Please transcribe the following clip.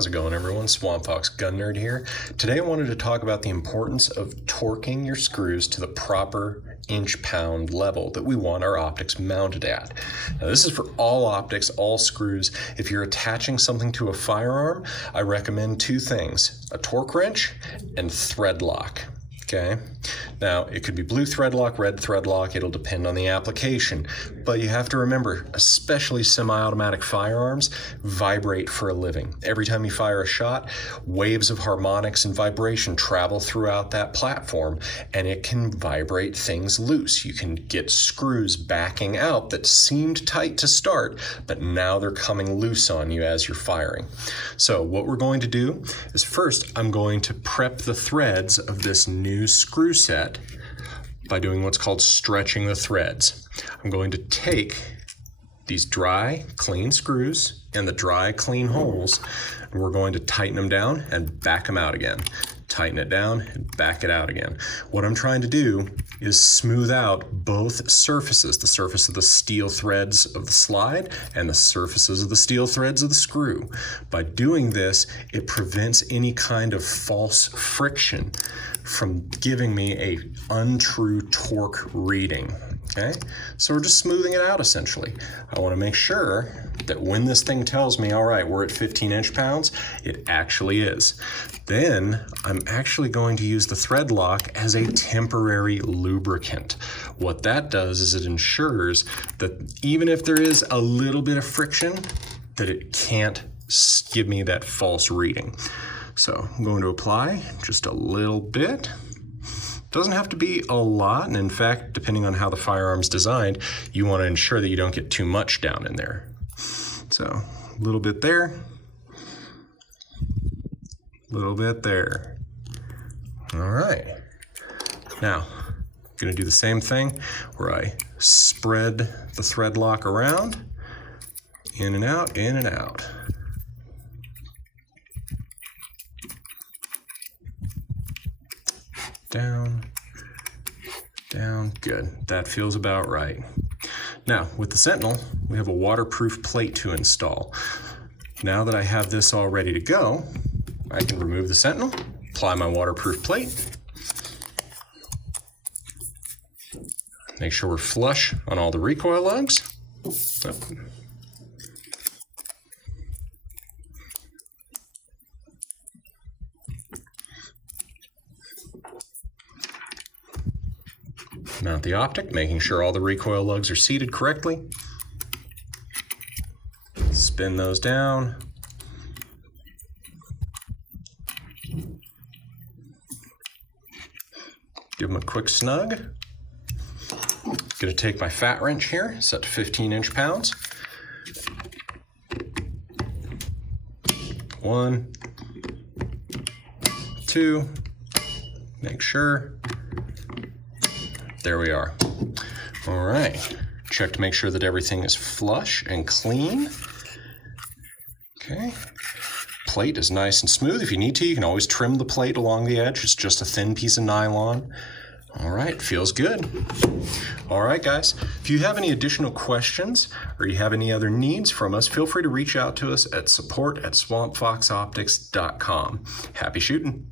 How's it going, everyone? Swampfox Gun Nerd here. Today I wanted to talk about the importance of torquing your screws to the proper inch-pound level that we want our optics mounted at. Now this is for all optics, all screws. If you're attaching something to a firearm, I recommend two things: a torque wrench and thread lock. Okay, now it could be blue thread lock, red thread lock, it'll depend on the application, but you have to remember, especially semi-automatic firearms vibrate for a living. Every time you fire a shot, waves of harmonics and vibration travel throughout that platform, and it can vibrate things loose. You can get screws backing out that seemed tight to start, but now they're coming loose on you as you're firing. So what we're going to do is first, I'm going to prep the threads of this new screw set by doing what's called stretching the threads. I'm going to take these dry, clean screws and the dry, clean holes, and we're going to tighten them down and back them out again. Tighten it down and back it out again. What I'm trying to do is smooth out both surfaces, the surface of the steel threads of the slide and the surfaces of the steel threads of the screw. By doing this, it prevents any kind of false friction from giving me a untrue torque reading. Okay, so we're just smoothing it out essentially. I want to make sure that when this thing tells me, all right, we're at 15 inch-pounds, it actually is. Then I'm actually going to use the thread lock as a temporary lubricant. What that does is it ensures that even if there is a little bit of friction, that it can't give me that false reading. So I'm going to apply just a little bit. Doesn't have to be a lot, and in fact, depending on how the firearm's designed, you want to ensure that you don't get too much down in there. So a little bit there, a little bit there. All right. Now, I'm going to do the same thing where I spread the thread lock around, in and out, in and out. Down, down, good. That feels about right. Now, with the Sentinel, we have a waterproof plate to install. Now that I have this all ready to go, I can remove the Sentinel, apply my waterproof plate, make sure we're flush on all the recoil lugs. Mount the optic, making sure all the recoil lugs are seated correctly. Spin those down. Give them a quick snug. Gonna take my fat wrench here, set to 15 inch-pounds. 1, 2, make sure. There we are. All right. Check to make sure that everything is flush and clean. Okay. Plate is nice and smooth. If you need to, you can always trim the plate along the edge. It's just a thin piece of nylon. All right, feels good. All right, guys. If you have any additional questions or you have any other needs from us, feel free to reach out to us at support@swampfoxoptics.com. Happy shooting.